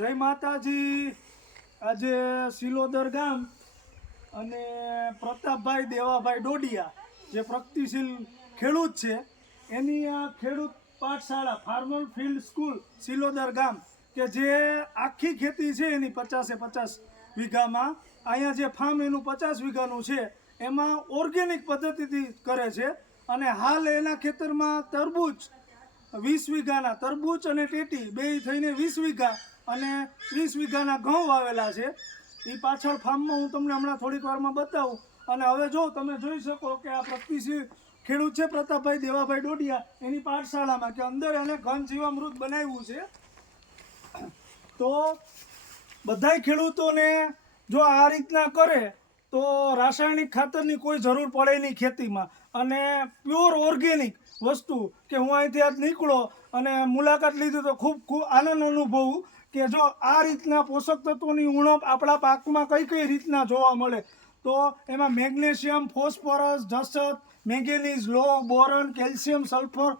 જય માતાજી। આજે સિલોદર ગામ અને પ્રતાપભાઈ દેવાભાઈ ડોડિયા જે પ્રગતિશીલ ખેડૂત છે એની આ ખેડૂત પાઠશાળા ફાર્મર ફિલ્ડ સ્કૂલ સિલોદર ગામ કે જે આખી ખેતી છે એની 50-50 વીઘામાં અહીંયા જે ફાર્મ એનું 50 વીઘાનું છે એમાં ઓર્ગેનિક પદ્ધતિથી કરે છે અને હાલ એના ખેતરમાં તરબૂચ 20 વીઘાના તરબૂચ અને ટેટી બે થઈને 20 વીઘા અને 30 વીઘાના ઘઉં વાવેલા છે। એ પાછળ ફાર્મમાં હું તમને હમણાં થોડીક વારમાં બતાવું। અને હવે જો તમે જોઈ શકો કે આ પ્રગતિશીલ ખેડૂત છે પ્રતાપભાઈ દેવાભાઈ ડોડિયા એની પાઠશાળામાં કે અંદર એને ઘન જીવામૃત બનાવ્યું છે। તો બધાય ખેડૂતોને જો આ રીતના કરે તો રાસાયણિક ખાતરની કોઈ જરૂર પડે નહીં ખેતીમાં અને પ્યોર ઓર્ગેનિક વસ્તુ કે હું અહીંથી આજ નીકળો અને મુલાકાત લીધી તો ખૂબ આનંદ અનુભવું કે જો આ રીતના પોષક તત્વોની ઉણપ આપણા પાકમાં કઈ રીતના જોવા મળે તો એમાં મેગ્નેશિયમ, ફોસ્ફરસ, જસત, મેંગેનીઝ, લોહ, બોરોન, કેલ્શિયમ, સલ્ફર,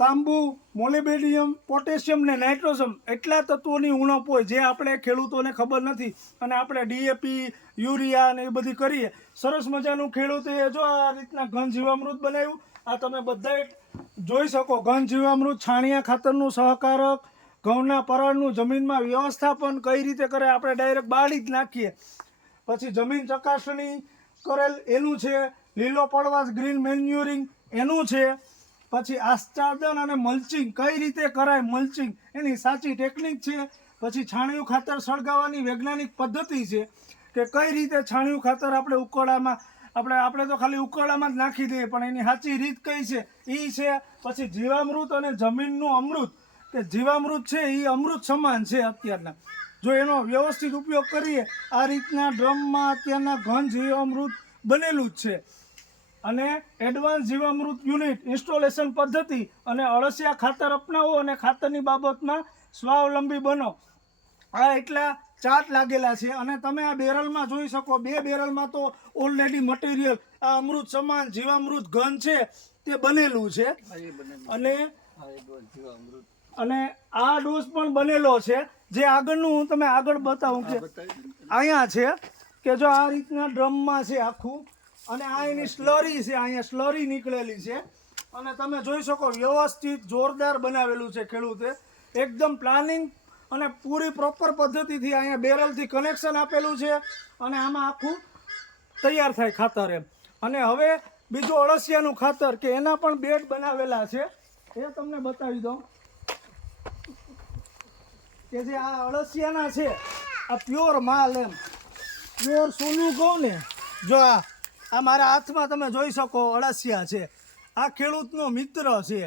તાંબુ, મોલિબેડિયમ, પોટેશિયમ ને નાઇટ્રોજન એટલા તત્વોની ઉણપ હોય જે આપણે ખેડૂતોને ખબર નથી અને આપણે ડીએપી, યુરિયા ને એ બધી કરીએ। સરસ મજાનું ખેડૂતે જો આ રીતના ઘન જીવામૃત બનાવ્યું। આ તમે બધાએ જોઈ શકો ઘન જીવામૃત છાણિયા ખાતરનું સહકારક ઘઉંના પરાળનું જમીનમાં વ્યવસ્થાપન કઈ રીતે કરે આપણે ડાયરેક્ટ બાળી જ નાખીએ। પછી જમીન ચકાસણી કરેલ એનું છે, લીલો પડવાશ ગ્રીન મેન્યુરિંગ એનું છે, પછી આચ્છાદન અને મલ્ચિંગ કઈ રીતે કરાય મલ્ચિંગ એની સાચી ટેકનિક છે, પછી છાણિયું ખાતર સળગાવવાની વૈજ્ઞાનિક પદ્ધતિ છે કે કઈ રીતે છાણિયું ખાતર આપણે ઉકળામાં આપણે તો ખાલી ઉકળામાં જ નાખી દઈએ પણ એની સાચી રીત કઈ છે એ છે। પછી જીવામૃત અને જમીનનું અમૃત કે જીવામૃત છે એ અમૃત સમાન છે અત્યારના જો એનો વ્યવસ્થિત ઉપયોગ કરીએ આ રીતના ડ્રમમાં અત્યારના ઘન જીવામૃત બનેલું જ છે અને એડવાન્સ જીવામૃત યુનિટ ઇન્સ્ટોલેશન પદ્ધતિ અને અળસિયા ખાતર અપનાવો અને ખાતરની બાબતમાં સ્વાવલંબી બનો। આ એટલા ચાર્ટ લાગેલા છે અને તમે આ બેરલમાં જોઈ શકો બે બેરલમાં તો ઓલરેડી મટીરિયલ આ અમૃત સમાન જીવામૃત ઘન છે તે બનેલું છે અને આ ડોઝ પણ બનેલો છે જે આગળનું હું તમે આગળ બતાવું કે અહીંયા છે કે જો આ રીતના ડ્રમમાં છે આખું અને આ એની સ્લરી છે અહીંયા સ્લરી નીકળેલી છે અને તમે જોઈ શકો વ્યવસ્થિત જોરદાર બનાવેલું છે ખેડૂતે એકદમ પ્લાનિંગ અને પૂરી પ્રોપર પદ્ધતિથી અહીંયા બેરલથી કનેક્શન આપેલું છે અને આમાં આખું તૈયાર થાય ખાતર એમ। અને હવે બીજું અળસિયાનું ખાતર કે એના પણ બેડ બનાવેલા છે એ તમને બતાવી દઉં કે જે આ અળસિયાના છે આ પ્યોર માલ એમ પ્યોર સોનું કહું ને જો આ મારા હાથમાં તમે જોઈ શકો અળસિયા છે આ ખેડૂતનો મિત્ર છે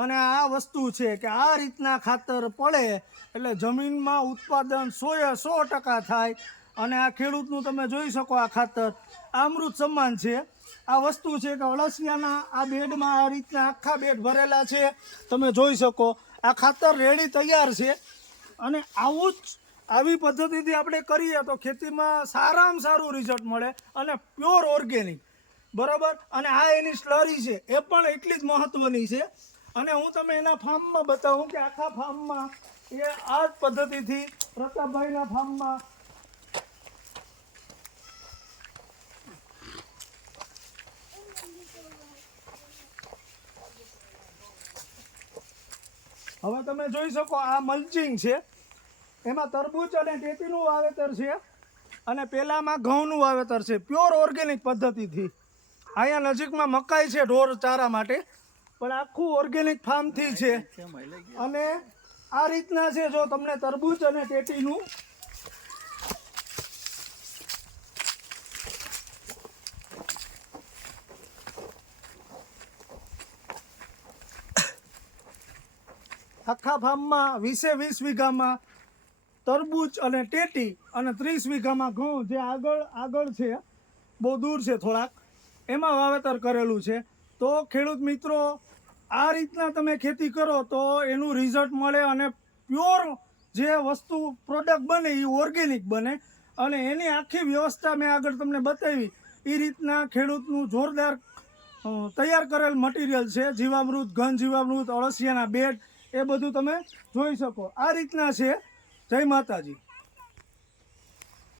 અને આ વસ્તુ છે કે આ રીતના ખાતર પડે એટલે જમીનમાં ઉત્પાદન 100% થાય અને આ ખેડૂતનું તમે જોઈ શકો આ ખાતર અમૃત સમાન છે। આ વસ્તુ છે કે અળસિયાના આ બેડમાં આ રીતના આખા બેડ ભરેલા છે તમે જોઈ શકો આ ખાતર રેડી તૈયાર છે અને આવું જ આવી પદ્ધતિથી આપણે કરીએ તો ખેતીમાં સારામાં સારું રિઝલ્ટ મળે અને પ્યોર ઓર્ગેનિક બરાબર। અને આ એની સ્લરી છે એ પણ એટલી જ મહત્ત્વની છે અને હું તમે એના ફાર્મમાં બતાવું કે આખા ફાર્મમાં એ આ જ પદ્ધતિથી પ્રતાપભાઈના ફાર્મમાં હવે તમે જોઈ શકો આ મલ્ચિંગ છે એમાં તરબૂચ અને ટેટીનું વાવેતર છે અને પેલામાં ઘઉંનું વાવેતર છે પ્યોર ઓર્ગેનિક પદ્ધતિથી। અહીંયા નજીકમાં મકાઈ છે ઢોર ચારા માટે પણ આખું ઓર્ગેનિક ફાર્મથી છે અને આ રીતના છે જો તમને તરબૂચ અને ટેટીનું આખા ફાર્મમાં 20 વીઘામાં તરબૂચ અને ટેટી અને 30 વીઘામાં ઘઉં જે આગળ છે બહુ દૂર છે થોડાક એમાં વાવેતર કરેલું છે। તો ખેડૂત મિત્રો આ રીતના તમે ખેતી કરો તો એનું રિઝલ્ટ મળે અને પ્યોર જે વસ્તુ પ્રોડક્ટ બને એ ઓર્ગેનિક બને અને એની આખી વ્યવસ્થા મેં આગળ તમને બતાવી એ રીતના ખેડૂતનું જોરદાર તૈયાર કરેલ મટીરિયલ છે જીવામૃત ઘન જીવામૃત અળસિયાના બેડ એ બધું તમે જોઈ શકો આ રીતના છે। જય માતાજી.